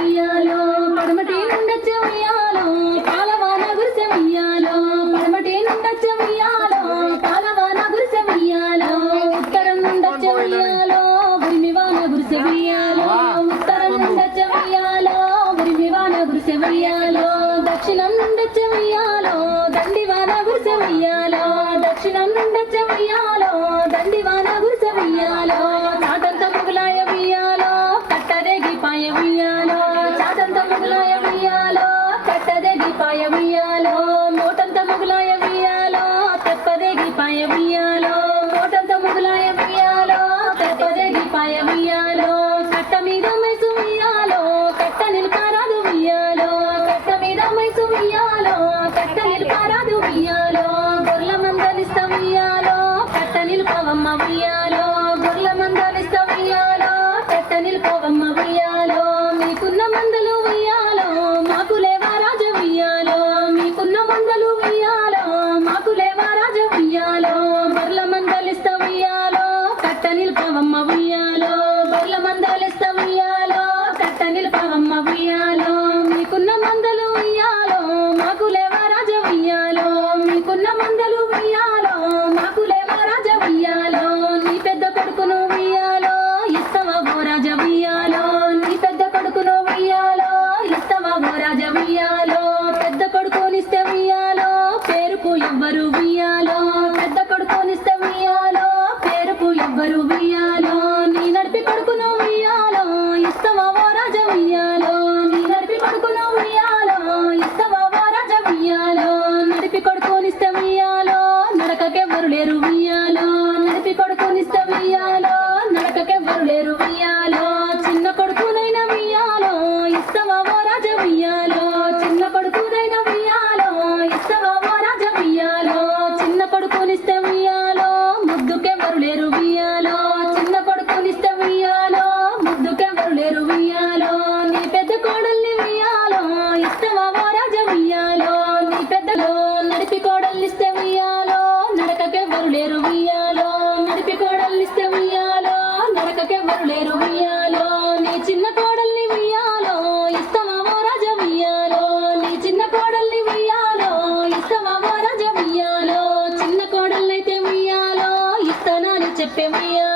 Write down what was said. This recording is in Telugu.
ఉయ్యాలో పడమటి ఉండొచ్చ ఉయ్యాలో పాలవాన గురిసె ఉయ్యాలో పడమటి ఉండొచ్చ ఉయ్యాలో పాలవాన గురిసె ఉయ్యాలో ఉత్తరం ఉండొచ్చ ఉయ్యాలో ఉరిమివాన గురిసె ఉయ్యాలో ఉత్తరం ఉండొచ్చ ఉయ్యాలో ఉరిమివాన గురిసె ఉయ్యాలో దక్షిణం ఉండొచ్చ ఉయ్యాలో దండివాన గురిసె ఉయ్యాలో దక్షిణం ఉండొచ్చ ఉయ్యాలో దండివాన గురిసె పాయమియాలో మోటంత ముగులాయ వియాలో తెప్పదేగి పాయమియాలో మోటంత ముగులాయ వియాలో తెప్పదేగి పాయమియాలో కట్ట మీద మెసు వియాలో కట్ట నిలపారాదు వియాలో కట్ట మీద మెసు వియాలో కట్ట నిలపారాదు వియాలో గొర్ల మందలిస్తాం వియాలో కట్ట నిలపవమ్మ వియాలో ఉయ్యాలో చిన్న కొడుకుదైన ఉయ్యాలో ఇస్తావా రాజా ఉయ్యాలో చిన్న కొడుకునిస్తే ఉయ్యాలో ముద్దుకెవరు లేరు చెప్పే మయ్యా